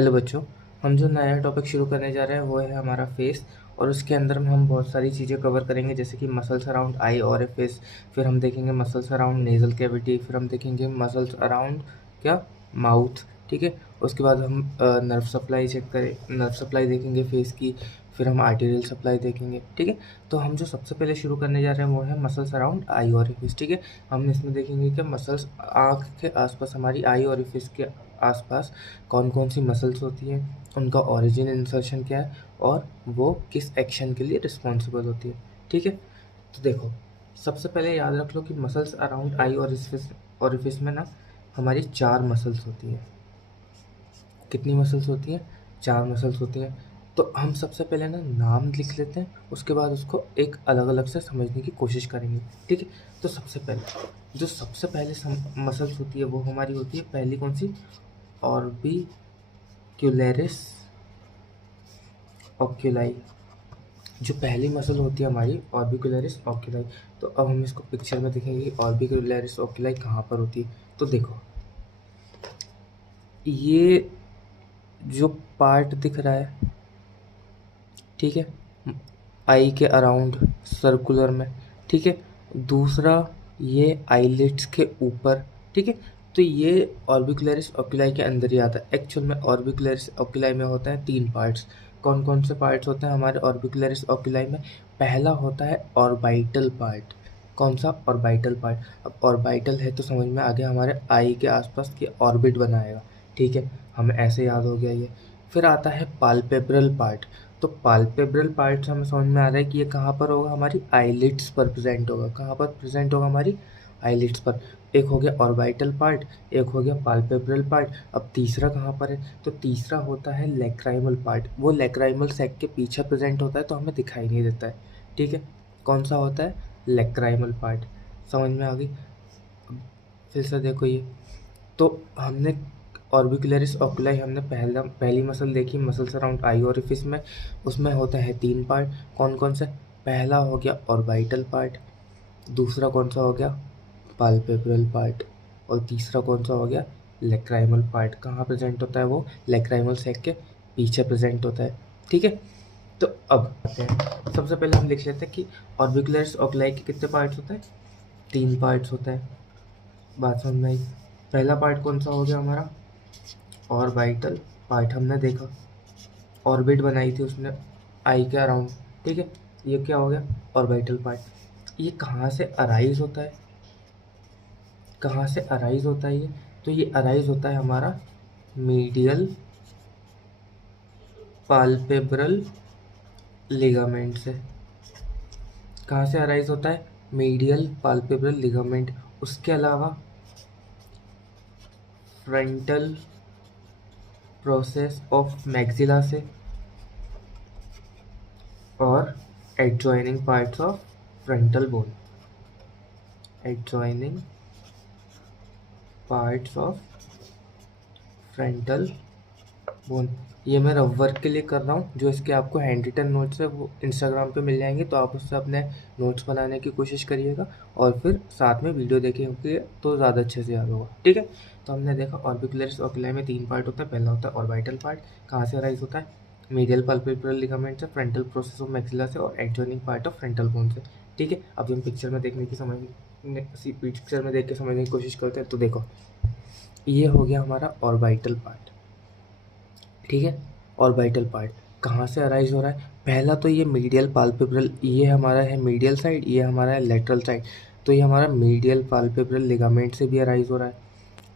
Hello बच्चों, हम जो नया टॉपिक शुरू करने जा रहे हैं वो है हमारा फेस। और उसके अंदर में हम बहुत सारी चीज़ें कवर करेंगे, जैसे कि मसल्स अराउंड आई और ए फेस। फिर हम देखेंगे मसल्स अराउंड नेज़ल कैविटी। फिर हम देखेंगे मसल्स अराउंड क्या, माउथ। ठीक है। उसके बाद हम नर्व सप्लाई चेक करें, नर्व सप्लाई देखेंगे फेस की। फिर हम आर्टेरियल सप्लाई देखेंगे। ठीक है। तो हम जो सबसे पहले शुरू करने जा रहे हैं वो है मसल्स अराउंड आई और ए फेस। ठीक है। हम इसमें देखेंगे कि मसल्स आँख के आसपास, हमारी आई और फेस के आसपास कौन कौन सी मसल्स होती हैं, उनका ओरिजिन इंसर्शन क्या है और वो किस एक्शन के लिए रिस्पॉन्सिबल होती है। ठीक है। तो देखो, सबसे पहले याद रख लो कि मसल्स अराउंड आई और फेस में ना हमारी 4 मसल्स होती हैं। कितनी मसल्स होती हैं? 4 मसल्स होती हैं। तो हम सबसे पहले ना नाम लिख लेते हैं, उसके बाद उसको एक अलग अलग से समझने की कोशिश करेंगे। ठीक है। तो सबसे पहले जो सबसे पहले मसल्स होती है वो हमारी होती है, पहली कौन सी? ऑर्बिक्यूलरिस ऑक्यूलाई। जो पहली मसल होती है हमारी ऑर्बिक्यूलरिस ऑक्यूलाई। तो अब हम इसको पिक्चर में देखेंगे कि ऑर्बिक्यूलरिस ऑक्यूलाई कहाँ पर होती है। तो देखो, ये जो पार्ट दिख रहा है, ठीक है, आई के अराउंड सर्कुलर में। ठीक है। दूसरा, ये आईलिड्स के ऊपर। ठीक है। तो ये ऑर्बिकुलरिस ऑक्यूलाई के अंदर ही आता है। एक्चुअल में ऑर्बिकुलरिस ऑक्यूलाई में होता है 3 पार्ट्स। कौन कौन से पार्ट्स होते हैं हमारे ऑर्बिकुलरिस ऑक्यूलाई में? पहला होता है ऑर्बिटल पार्ट। कौन सा? Orbital part. अब ऑर्बिटल है तो समझ में आ गया, हमारे आई के आसपास के ऑर्बिट बनाएगा। ठीक है, हमें ऐसे याद हो गया ये। फिर आता है पाल्पेब्रल पार्ट। तो पाल्पेब्रल पार्ट से हमें समझ में आ रहा है कि ये कहाँ पर होगा, हमारी आईलिड्स पर प्रेजेंट होगा। कहाँ पर प्रेजेंट होगा? हमारी आईलिड्स पर। एक हो गया ऑर्बिटल पार्ट, एक हो गया पाल्पेब्रल पार्ट। अब तीसरा कहाँ पर है? तो तीसरा होता है लैक्राइमल पार्ट। वो लैक्राइमल सैक के पीछे प्रेजेंट होता है तो हमें दिखाई नहीं देता है। ठीक है। कौन सा होता है? Lacrimal part. समझ में आ गई? फिर से देखो ये, तो हमने ऑर्बिकुलरिस ऑक्यूलाई हमने पहली मसल देखी, मसल्स अराउंड आई ओरिफिस में। उसमें होता है 3 पार्ट। कौन कौन से? पहला हो गया ऑर्बिटल पार्ट, दूसरा कौन सा हो गया? पाल्पेब्रल पार्ट, और तीसरा कौन सा हो गया? Lacrimal part. कहाँ प्रेजेंट होता है वो? लैक्राइमल सैक के पीछे प्रेजेंट होता है। ठीक है। तो अब आते हैं, सबसे पहले हम लिख लेते हैं कि ऑर्बिकुलरिस ऑक्यूलाई के कितने पार्ट्स होते हैं? 3 पार्ट्स होता है। बात समझ में आई? पहला पार्ट कौन सा हो गया हमारा? Orbital part. हमने देखा, ऑर्बिट बनाई थी उसने आई के अराउंड। ठीक है। ये क्या हो गया? Orbital part. ये कहाँ से अराइज होता है? कहाँ से अराइज होता है ये? तो ये अराइज होता है हमारा मीडियल पाल्पेब्रल लिगामेंट से। कहाँ से अराइज होता है? Medial palpebral ligament. उसके अलावा फ्रंटल प्रोसेस ऑफ मैक्सिला से, और adjoining parts of frontal bone. Adjoining parts of frontal bone. ये मैं रफ वर्क के लिए कर रहा हूँ। जो इसके आपको हैंड रिटन नोट्स है वो इंस्टाग्राम पे मिल जाएंगे, तो आप उससे अपने नोट्स बनाने की कोशिश करिएगा और फिर साथ में वीडियो देखिए तो ज़्यादा अच्छे से याद होगा। ठीक है। तो हमने देखा ऑर्बिकुलरिस ऑक्यूलाई में 3 पार्ट होता है। पहला होता है ऑर्बिटल पार्ट। कहाँ से अराइज होता है? मीडियल पाल्पेब्रल लिगामेंट से, फ्रंटल प्रोसेस ऑफ मैक्सिला से, और adjoining part of frontal bone से। ठीक है। अब हम पिक्चर में देखने की पिक्चर में देख के समझने की कोशिश करते हैं। तो देखो, ये हो गया हमारा ऑर्बिटल पार्ट। ठीक है। ऑर्बिटल पार्ट कहाँ से अराइज हो रहा है? पहला तो ये मीडियल पाल्पेब्रल, ये हमारा है मीडियल साइड, ये हमारा है लेटरल साइड। तो ये हमारा मीडियल पाल्पेब्रल लिगामेंट से भी अराइज हो रहा है।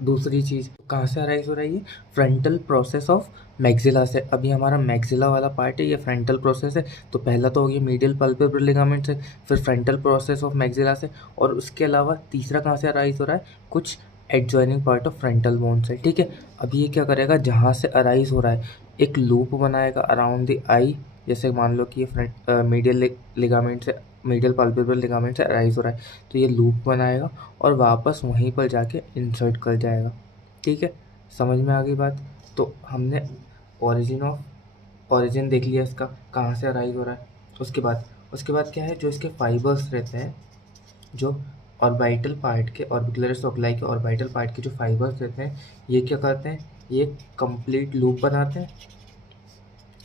दूसरी चीज़ कहाँ से अराइज हो रहा है? ये फ्रंटल प्रोसेस ऑफ मैक्सिला से। अभी हमारा मैक्सिला वाला पार्ट है, ये फ्रंटल प्रोसेस है। तो पहला तो हो गया मीडियल पाल्पेब्रल लिगामेंट से, फिर फ्रंटल प्रोसेस ऑफ मैक्सिला से, और उसके अलावा तीसरा कहाँ से अराइज हो रहा है? कुछ adjoining part of frontal bone से। ठीक है। अब ये क्या करेगा, जहाँ से अराइज हो रहा है एक लूप बनाएगा अराउंड द आई। जैसे मान लो कि ये फ्रंट मीडियल लिगामेंट से, मीडियल पाल्पेब्रल लिगामेंट से अराइज हो रहा है, तो ये लूप बनाएगा और वापस वहीं पर जाके इंसर्ट कर जाएगा। ठीक है। समझ में आ गई बात? तो हमने ओरिजिन देख लिया इसका, कहाँ से अराइज हो रहा है। उसके बाद क्या है, जो इसके फाइबर्स रहते हैं, जो ऑर्बिटल पार्ट के, ऑर्बिकुलरिस ऑक्यूलाई के ऑर्बिटल पार्ट के जो फाइबर्स रहते हैं, ये क्या करते हैं? ये कंप्लीट लूप बनाते हैं,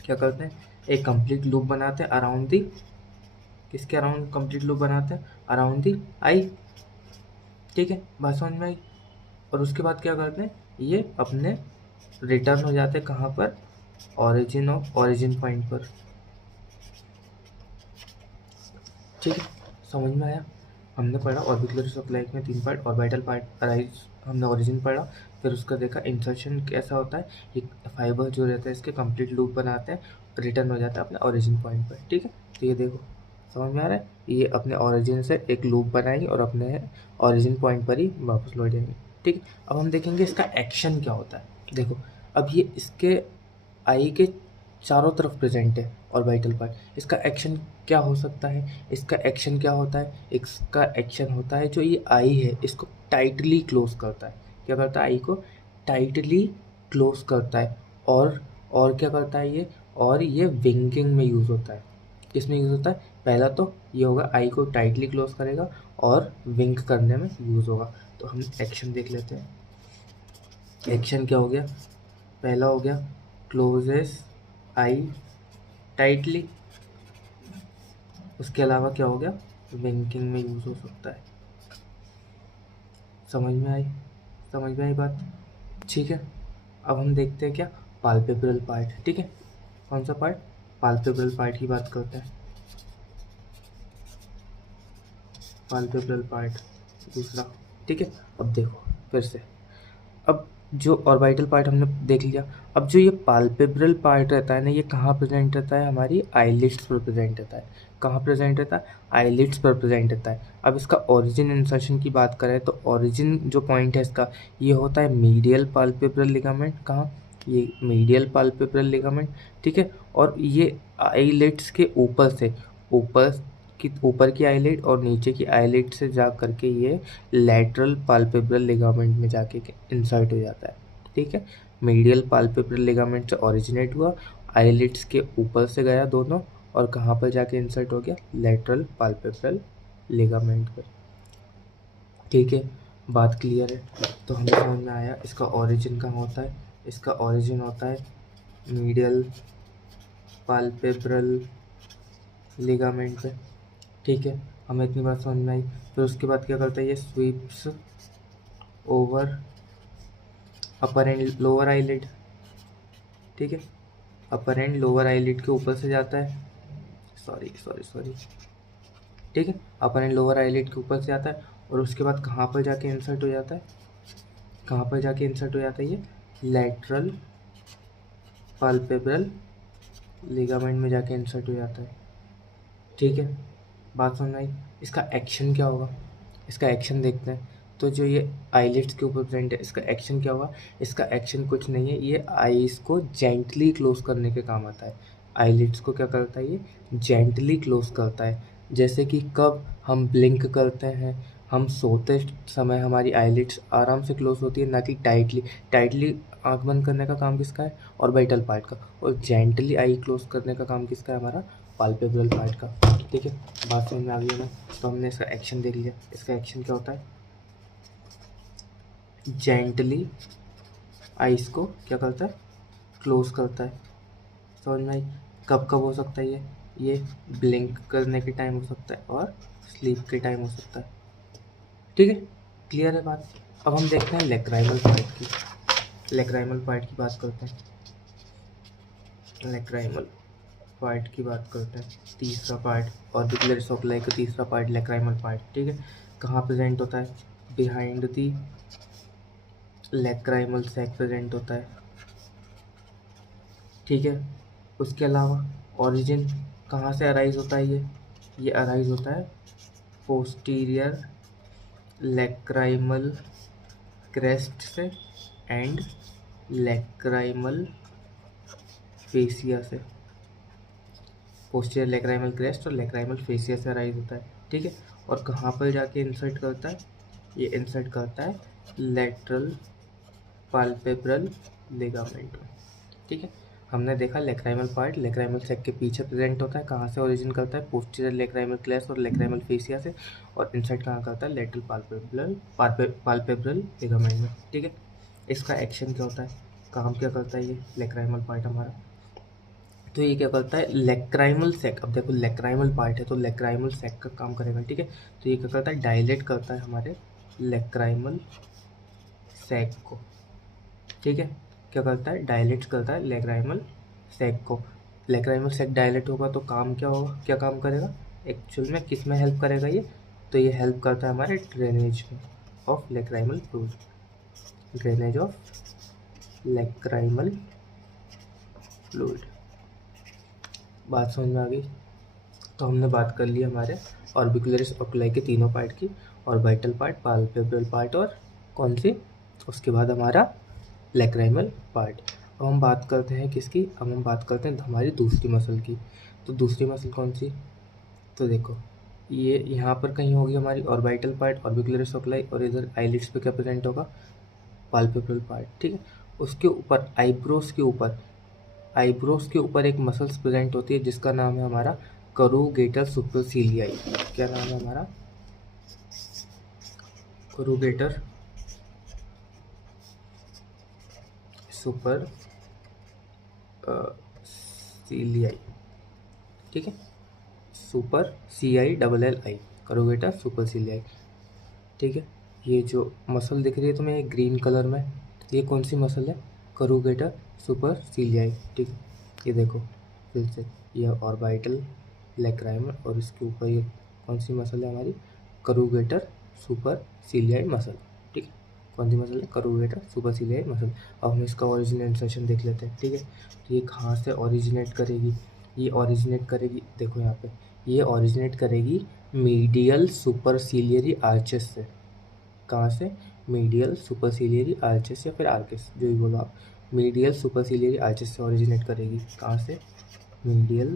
क्या करते हैं, एक कंप्लीट लूप बनाते हैं अराउंड दी, किसके अराउंड कंप्लीट लूप बनाते हैं, अराउंड दी आई। ठीक है, बात समझ में आई। और उसके बाद क्या करते हैं, ये अपने रिटर्न हो जाते हैं कहाँ पर, ऑरिजिन ऑफ ऑरिजिन पॉइंट पर। ठीक है, समझ में आया। हमने पढ़ा ऑर्बिकुलर सप्लाई में 3 पार्ट, ऑर्बिटल पार्ट अराइज, हमने ओरिजिन पढ़ा, फिर उसका देखा इंसर्शन कैसा होता है, ये फाइबर जो रहता है इसके कंप्लीट लूप बनाते हैं, रिटर्न हो जाता है अपने ओरिजिन पॉइंट पर। ठीक है, तो ये देखो समझ में आ रहा है, ये अपने ओरिजिन से एक लूप बनाएंगे और अपने ओरिजिन पॉइंट पर ही वापस लौट जाएंगे। ठीक है, अब हम देखेंगे इसका एक्शन क्या होता है। देखो, अब ये इसके आई के चारों तरफ प्रेजेंट है ऑर्बिटल पार्ट, इसका एक्शन क्या हो सकता है, इसका एक्शन क्या होता है, इसका एक्शन होता है जो ये आई है इसको टाइटली क्लोज करता है। क्या करता है, आई को टाइटली क्लोज करता है। और क्या करता है ये, और ये विंकिंग में यूज़ होता है। किसमें यूज़ होता है, पहला तो ये होगा आई को टाइटली क्लोज करेगा और विंक करने में यूज़ होगा। तो हम एक्शन देख लेते हैं, एक्शन क्या हो गया, पहला हो गया क्लोजेस आई टाइटली, उसके अलावा क्या हो गया, विंकिंग में यूज़ हो सकता है। समझ में आई, समझ में आई बात। ठीक है, अब हम देखते हैं क्या, पाल्पेब्रल पार्ट। ठीक है, कौन सा पार्ट, पाल्पेब्रल पार्ट की बात करते हैं। पाल्पेब्रल पार्ट दूसरा। ठीक है, अब देखो फिर से, अब जो ऑर्बिटल पार्ट हमने देख लिया, अब जो ये पाल्पेब्रल पार्ट रहता है ना, ये कहाँ प्रेजेंट रहता है, हमारी आईलिड्स पर प्रेजेंट रहता है। कहाँ प्रेजेंट रहता है, आईलिड्स पर प्रेजेंट रहता है। अब इसका ओरिजिन इंसर्शन की बात करें तो ओरिजिन जो पॉइंट है इसका, ये होता है मीडियल पाल्पेब्रल लिगामेंट। कहाँ, ये मीडियल पाल्पेब्रल लिगामेंट। ठीक है, और ये आईलिड्स के ऊपर से, ऊपर की आईलिड और नीचे की आईलिड से जा करके ये लैटरल पाल्पेब्रल लिगामेंट में जाके इंसर्ट हो जाता है। ठीक है, मीडियल पाल्पेब्रल लिगामेंट से ओरिजिनेट हुआ, आईलिड्स के ऊपर से गया दोनों, और कहाँ पर जाके इंसर्ट हो गया, लैटरल पाल्पेब्रल लिगामेंट पर। ठीक है, बात क्लियर है। तो हमें समझ में आया इसका ओरिजिन कहाँ होता है, इसका ओरिजिन होता है मीडियल पाल्पेब्रल लिगामेंट पे। ठीक है, हमें इतनी बात समझ में आई। फिर उसके बाद क्या करता है, ये sweeps over upper and lower eyelid. ठीक है, अपर एंड लोअर आईलिड के ऊपर से जाता है, सॉरी। ठीक है, अपर एंड लोअर आईलिड के ऊपर से आता है, और उसके बाद कहाँ पर जाके इंसर्ट हो जाता है, कहाँ पर जाके इंसर्ट हो जाता है, ये लैटरल पाल्पेब्रल लिगामेंट में जाके इंसर्ट हो जाता है। ठीक है, बात समझ आई। इसका एक्शन क्या होगा, इसका एक्शन देखते हैं। तो जो ये आईलिड्स के ऊपर प्रेजेंट है, इसका एक्शन क्या होगा, इसका एक्शन कुछ नहीं है, ये आईज को जेंटली क्लोज करने के काम आता है। आईलिड्स को क्या करता है, ये जेंटली क्लोज करता है। जैसे कि कब हम ब्लिंक करते हैं, हम सोते समय हमारी आईलिड्स आराम से क्लोज होती है, ना कि टाइटली। टाइटली आँख बंद करने का काम किसका है, ऑर्बिटल पार्ट का, और जेंटली आई क्लोज करने का काम किसका है, हमारा पाल्पेब्रल पार्ट का। ठीक है, बात समझ में आ गई हमें। तो हमने इसका एक्शन देख लिया, इसका एक्शन क्या होता है, जेंटली आइस को क्या करता है, क्लोज करता है। समझ में आई। कब कब हो सकता है ये ब्लिंक करने के टाइम हो सकता है और स्लीप के टाइम हो सकता है। ठीक है, क्लियर है बात। अब हम देखते हैं लेक्राइमल पार्ट की, लेक्राइमल पार्ट की बात करते हैं, लेक्राइमल पार्ट की बात करते हैं। तीसरा पार्ट ऑर्बिकुलर सप्लाई का तीसरा पार्ट लेक्राइमल पार्ट। ठीक है, कहाँ प्रेजेंट होता है, behind the lacrimal sac present होता है। ठीक है, उसके अलावा ओरिजिन कहाँ से अराइज होता है, ये अराइज होता है पोस्टीरियर लेक्राइमल क्रेस्ट से एंड लेक्राइमल फेसिया से। पोस्टीरियर लेक्राइमल क्रेस्ट और लेक्राइमल फेसिया से अराइज होता है। ठीक है, और कहाँ पर जाके इंसर्ट करता है, ये इंसर्ट करता है लेटरल पाल्पेब्रल लिगामेंट में। ठीक है, हमने देखा लेक्राइमल पार्ट लेक्राइमल सैक के पीछे प्रेजेंट होता है, कहाँ से ओरिजिन करता है, पोस्टीरियर लेक्राइमल क्लेस और लेक्राइमल फेसिया से, और इंसर्ट कहाँ करता है, लेटरल पाल्पेब्रल लिगामेंट में। ठीक है, इसका एक्शन क्या होता है, काम क्या करता है ये लेक्राइमल पार्ट हमारा? तो ये क्या करता है, लेक्राइमल सैक। अब देखो लेक्राइमल पार्ट है तो लेक्राइमल सैक का काम करेगा, ठीक है। तो ये क्या करता है, डायलेट करता है हमारे लेक्राइमल सैक को, ठीक है। क्या करता है, डायलेट करता है लेक्राइमल सैक को। लेक्राइमल सैक डायलेट होगा तो काम क्या होगा, क्या काम करेगा एक्चुअल में, किस में हेल्प करेगा ये? तो ये हेल्प करता है हमारे ड्रेनेज में of lacrimal fluid, drainage of lacrimal fluid. बात समझ में आ गई? तो हमने बात कर ली हमारे ऑर्बिकुलरिस ओकुलाई के तीनों पार्ट की, ऑर्बिटल पार्ट, पाल्पेब्रल पार्ट और कौन सी, उसके बाद हमारा लेक्राइमल पार्ट। अब हम बात करते हैं किसकी, अब हम बात करते हैं हमारी दूसरी मसल की। तो दूसरी मसल कौन सी, तो देखो ये यहाँ पर कहीं होगी हमारी ऑर्बिटल पार्ट, ऑर्बिकुलरिस ओकुलाई, और इधर आईलिड्स पे क्या प्रेजेंट होगा, पाल्पेब्रल पार्ट, ठीक है। उसके ऊपर आईब्रोज के ऊपर, आईब्रोज के ऊपर एक मसल्स प्रेजेंट होती है जिसका नाम है हमारा करूगेटर सुपरसीलियाई। क्या नाम है हमारा, करूगेटर सुपर सीलियाई, ठीक है। सुपर CILLI, करूगेटर सुपरसीलियाई, ठीक है। ये जो मसल दिख रही है तुम्हें ग्रीन कलर में, ये कौन सी मसल है, करूगेटर सुपरसीलियाई, ठीक है। ये देखो फिर से, ये ऑर्बिटल लेक्राइमल और इसके ऊपर ये कौन सी मसल है हमारी, करूगेटर सुपरसीलियाई मसल, ठीक है। कौन सी मसल है, करूगेटर सुपरसीलियाई मसल। अब हम इसका ओरिजिनेट सेशन देख लेते हैं, ठीक है। तो ये कहाँ से ओरिजिनेट करेगी, ये ओरिजिनेट करेगी, देखो यहाँ पे, ये ओरिजिनेट करेगी मीडियल सुपरसीलियरी आर्चेस से। कहाँ से, मीडियल सुपरसीलियरी आर्चेस या फिर आर्केस, जो भी बोलो आप, मीडियल सुपरसीलियरी आर्चेस से ओरिजिनेट करेगी। कहाँ से, मीडियल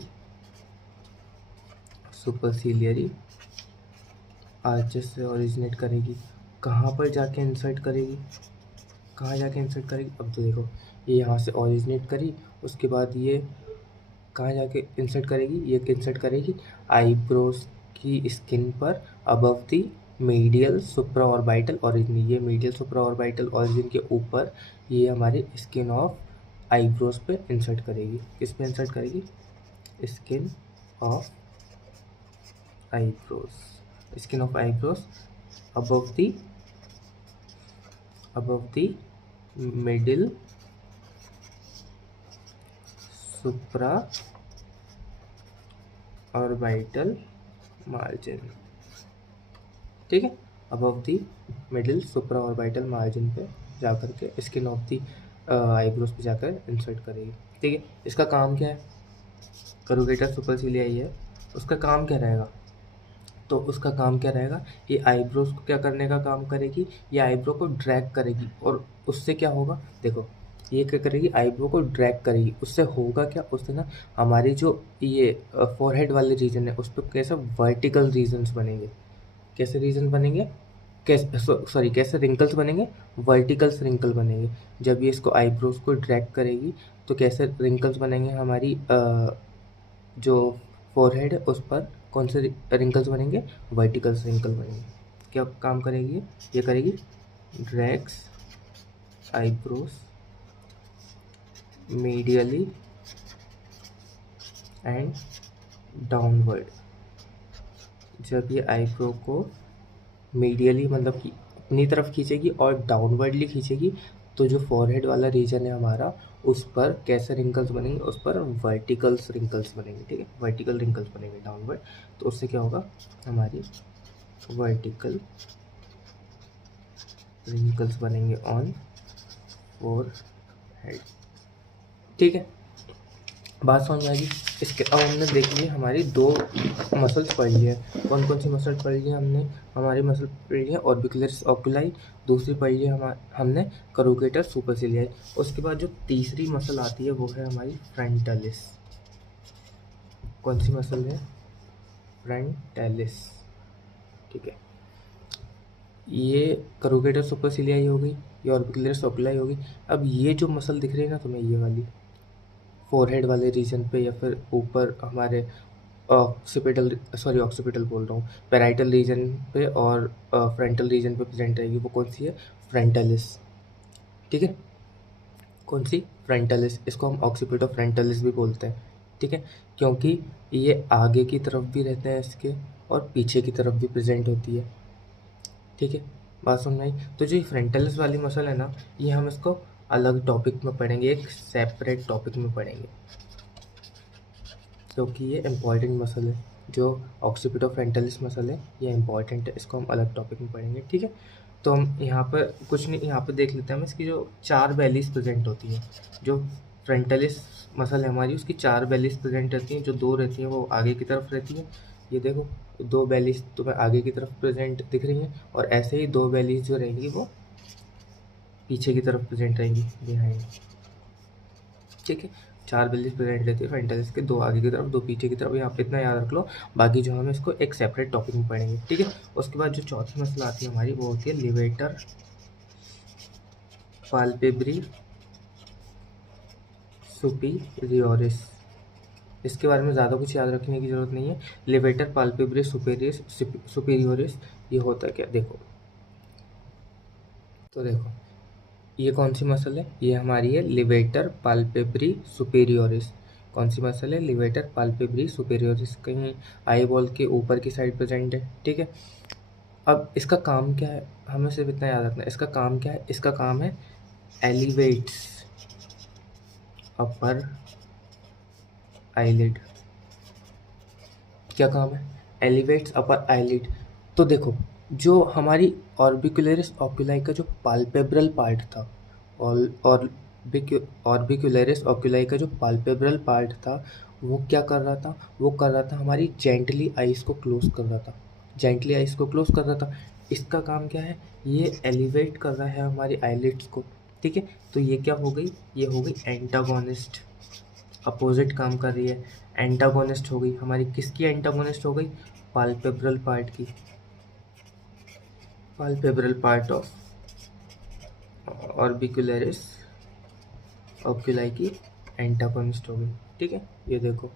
सुपरसीलियरी आर्चेस से ओरिजिनेट करेगी। कहाँ पर जाके इंसर्ट करेगी, कहाँ जाके इंसर्ट करेगी, अब तो देखो ये यहाँ से ओरिजिनेट करी, उसके बाद ये कहाँ जाके इंसर्ट करेगी, ये इंसर्ट करेगी आईब्रोज की स्किन पर अबव दी मीडियल सुप्रा ऑर्बिटल ओरिजिन। ये मीडियल सुप्रा ऑर्बिटल ओरिजिन के ऊपर ये हमारी स्किन ऑफ आईब्रोज पे इंसर्ट करेगी। किस पे इंसर्ट करेगी, skin of eyebrows, skin of eyebrows above the middle supra orbital margin, ठीक है। अबव दी मिडिल सुप्रा ऑर्बिटल मार्जिन पे जाकर के स्किन ऑफ दी आईब्रोज पे जाकर इंसर्ट करेगी, ठीक है। इसका काम क्या है, करूगेटर सुपरसीलियाई है, उसका काम क्या रहेगा, तो उसका काम क्या रहेगा, ये आईब्रोज को क्या करने का काम करेगी, ये आईब्रो को ड्रैग करेगी, और उससे क्या होगा, देखो ये क्या करेगी, आईब्रो को ड्रैग करेगी, उससे होगा क्या, उससे ना हमारी जो ये फोरहेड वाले रीजन है उस पर कैसे वर्टिकल रीजन्स बनेंगे, कैसे रीजन बनेंगे, कैसे सॉरी कैसे रिंकल्स बनेंगे, वर्टिकल्स रिंकल बनेंगे। जब ये इसको आईब्रोज को ड्रैग करेगी तो कैसे रिंकल्स बनेंगे, हमारी जो फोरहेड है उस पर कौन से रिंकल्स बनेंगे, वर्टिकल्स रिंकल बनेंगे। क्या काम करेगी ये करेगी, drags eyebrows medially and downward. जब ये आईब्रो को मीडियली मतलब कि अपनी तरफ खींचेगी और डाउनवर्डली खींचेगी तो जो फॉरहेड वाला रीजन है हमारा उस पर कैसे रिंकल्स बनेंगे, उस पर वर्टिकल्स रिंकल्स बनेंगे, ठीक है, वर्टिकल रिंकल्स बनेंगे डाउनवर्ड। तो उससे क्या होगा, हमारी वर्टिकल रिंकल्स बनेंगे ऑन फोरहेड, ठीक है। बात समझ में आएगी? इसके अब हमने देख ली हमारी दो मसल्स पढ़ ली है। कौन कौन सी मसल पढ़ ली है हमने, हमारी मसल पढ़ ली है ऑर्बिकुलरिस ओकुलाई, दूसरी पढ़ ली है हमने करूगेटर सुपरसीलियाई। उसके बाद जो तीसरी मसल आती है वो है हमारी फ्रंटालिस। कौन सी मसल है, फ्रंटालिस, ठीक है। ये करूगेटर सुपरसीलियाई हो गई, ये ऑर्बिकुलरिस ओकुलाई होगी। अब ये जो मसल दिख रही है ना तुम्हें, ये वाली फोरहेड वाले रीजन पे या फिर ऊपर हमारे ऑक्सीपिटल बोल रहा हूँ, पैराइटल रीजन पे और फ्रंटल रीजन पे प्रेजेंट रहेगी, वो कौन सी है, फ्रंटालिस, ठीक है। कौन सी, फ्रंटलिस, इसको हम ऑक्सीपिटो फ्रंटलिस भी बोलते हैं, ठीक है, क्योंकि ये आगे की तरफ भी रहते हैं इसके और पीछे की तरफ भी प्रेजेंट होती है, ठीक है, बात समझ में आई। तो जो ये फ्रंटलिस वाली मसल है ना, ये हम इसको अलग टॉपिक में पढ़ेंगे, एक सेपरेट टॉपिक में पढ़ेंगे, क्योंकि ये इम्पॉर्टेंट मसल है, जो ऑक्सीपिटो फ्रंटलिस मसल है ये इम्पॉर्टेंट है, इसको हम अलग टॉपिक में पढ़ेंगे, ठीक है। तो हम यहाँ पर कुछ नहीं, यहाँ पर देख लेते हैं हम इसकी जो 4 बेलीज प्रेजेंट होती है, जो फ्रंटलिस मसल है हमारी उसकी 4 बेलीज प्रेजेंट रहती हैं, जो 2 रहती हैं वो आगे की तरफ रहती हैं, ये देखो 2 बेलीज तुम्हें आगे की तरफ प्रेजेंट दिख रही हैं, और ऐसे ही 2 बेलीज जो रहेंगी वो पीछे की तरफ प्रेजेंट रहेंगी, बिहाइंड, ठीक है। 4 बेलीज प्रेजेंट रहती है फ्रंटलिस के, 2 आगे की तरफ 2 पीछे की तरफ, यहाँ पे इतना याद रख लो, बाकी जो हम इसको एक सेपरेट टॉपिक में पढ़ेंगे, ठीक है। उसके बाद जो चौथी मसल आती है हमारी वो होती है लिवेटर पाल्पेब्री सुपीरियोरिस, इसके बारे में ज़्यादा कुछ याद रखने की ज़रूरत नहीं है। लिवेटर पाल्पेब्री सुपीरियोरिस ये होता है क्या, देखो, तो देखो ये कौन सी मसल है, ये हमारी है लिवेटर पाल्पेब्री सुपीरियोरिस। कौन सी मसल है, लिवेटर पाल्पेब्री सुपीरियोरिस, कहीं आई बॉल के ऊपर की साइड प्रेजेंट है, ठीक है। अब इसका काम क्या है, हमें सिर्फ इतना याद रखना है, इसका काम क्या है, इसका काम है एलिवेट्स अपर आईलिड, क्या काम है, एलिवेट्स अपर आईलिड। तो देखो जो हमारी ऑर्बिकुलरिस ओक्यूलाई का जो पाल्पेब्रल पार्ट था, और ऑर्बिकुलरिस ओक्यूलाई का जो पाल्पेब्रल पार्ट था वो क्या कर रहा था, वो कर रहा था हमारी जेंटली आइज़ को क्लोज कर रहा था, जेंटली आइज़ को क्लोज कर रहा था। इसका काम क्या है, ये एलिवेट कर रहा है हमारी आईलिड्स को, ठीक है। तो ये क्या हो गई, ये हो गई एंटागोनिस्ट, अपोजिट काम कर रही है, एंटागोनिस्ट हो गई हमारी, किसकी एंटागोनिस्ट हो गई, पाल्पेब्रल पार्ट की, पाल्पेब्रल पार्ट ऑफ ऑर्बिकुलरिस ओक्यूलाई की एंटागोनिस्ट हो गई, ठीक है। ये देखो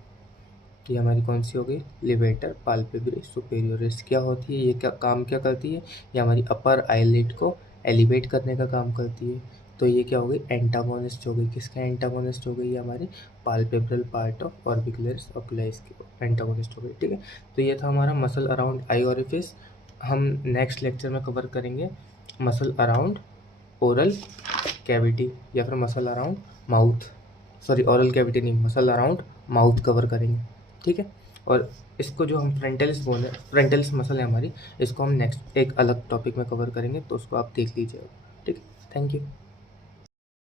ये हमारी कौन सी हो गई, लिवेटर पाल्पेब्री सुपेरियोरिस। क्या होती है ये, क्या काम क्या करती है, ये हमारी अपर आईलिड को एलिवेट करने का काम करती है। तो ये क्या हो गई, एंटागोनिस्ट हो गई, किसका एंटागोनिस्ट हो गई, ये हमारी पाल्पेब्रल पार्ट ऑफ ऑर्बिकुलरिस ओक्यूलाइस की एंटागोनिस्ट हो गई, ठीक है। तो ये था हमारा मसल अराउंड आई ओरिफिस। हम नेक्स्ट लेक्चर में कवर करेंगे मसल अराउंड ओरल कैविटी, या फिर muscle around mouth, sorry oral cavity नहीं, मसल अराउंड माउथ कवर करेंगे, ठीक है। और इसको जो हम फ्रंटलिस बोन है, फ्रंटलिस मसल है हमारी, इसको हम नेक्स्ट एक अलग टॉपिक में कवर करेंगे, तो उसको आप देख लीजिएगा, ठीक है। Thank you.